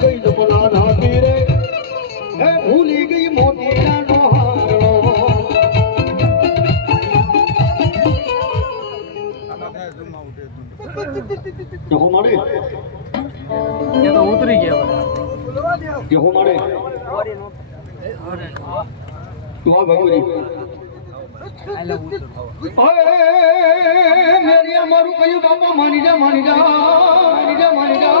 ગઈ જપના નાતી રે હે ભૂલી ગઈ મોતીડાનો હારો કેહો માડે એ તો ઉતરી ગયા કેહો માડે તું આ ભગવજી મેરી અમારું કયું બાપા માની જા માની જા માની જા માની જા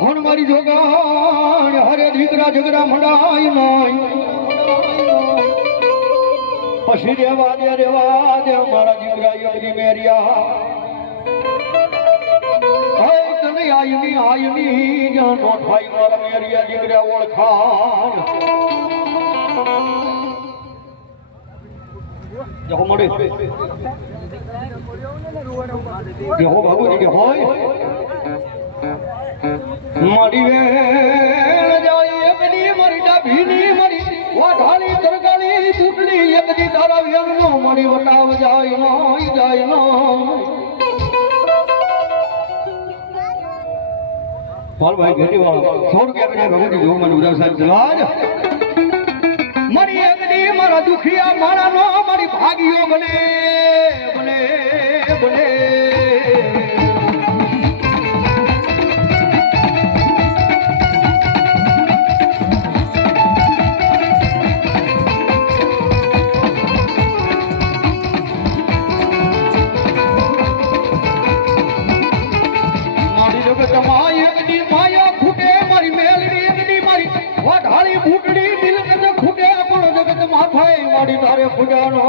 હણ મારી જોગાણ હરે દીકરા ઝઘડા મંડાય નાય પછી રેવા દે મારા દીકરા યમની મેરિયા તને આયની જ્યાં નો થાય મારા મેરિયા દીકરા ઓળખાણ જહો મળે જહો બાબુજી કે હોય મારી વેળ જાય એકડી મારી ડાભીની મારી વાઢાળી તરગાળી તૂટડી એકડી તારા વેણનો મારી વટાવ જાય નો ભાઈ ઘેટી વાળો 100 રૂપિયા બને ભગવતી જો મને ઉદાસ સાહેબ જવાજ મારી એકડી મારા દુખિયા મારા નો મારી ભાગીઓ બને બને બને મારી જગત માં એકડી માયા ખૂટે મારી મેલડી એકડી મારી વાઢાળી ફૂટડી દિલ કદ ખૂટે પણ જગત માં થાય મારી તારે ફૂટાનો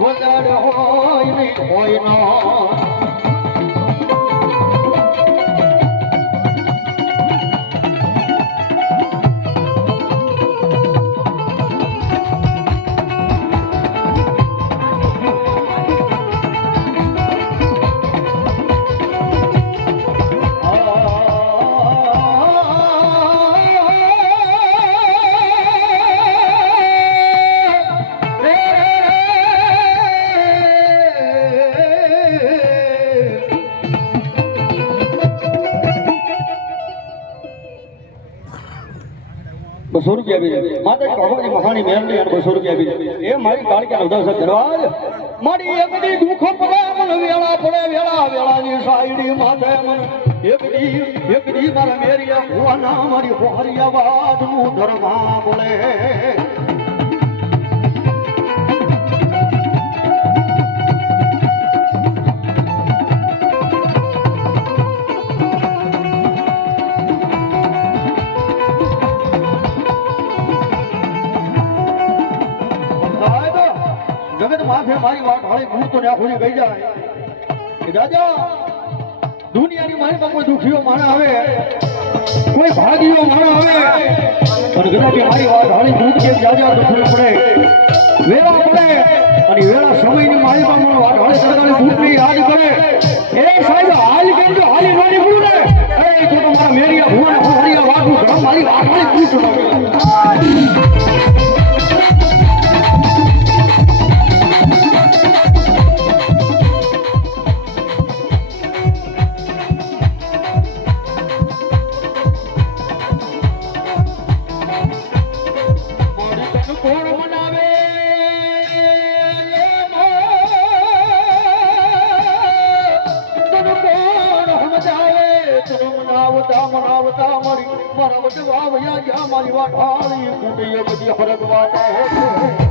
વધારે હોય નહીં હોય ના ₹200 બી માતા ભગવતી મહાની મેરડી અને ₹200 બી એ મારી કાળકા ઉદાસ દરવાજ મારી એકડી દુખ પડે મન વેળા પડે વેળાની સાઈડી માથે મન એકડી મારા મેરિયા ભુવાના મારી હોરિયા વાદનું ધર્મા બોલે જગત માથે મારી વાત હાળી ભૂલ તો ના ખોલી ગઈ જાય કે દાદા દુનિયાની મારી પાસે કોઈ દુખીઓ માણા આવે કોઈ ભાગીઓ માણા આવે પણ કદાચ મારી વાત હાળી ભૂલ કે દાદા દુખી પડે વેળા પડે અને વેળા સમયની મારી પાસે વાત હાળી સરકારી ભૂલની યાદ કરે એ સાહેબ હાલ કેજો હાલી નોની ભૂલ ને એ તો મારા મેરિયા ભુવાના હરિયા વાતું મારી વાત હાળી ભૂલ મનાવતા મારી મારા વડવા ભૈયા મારી વાત હાળી કુટીએ બધી ફરક વાત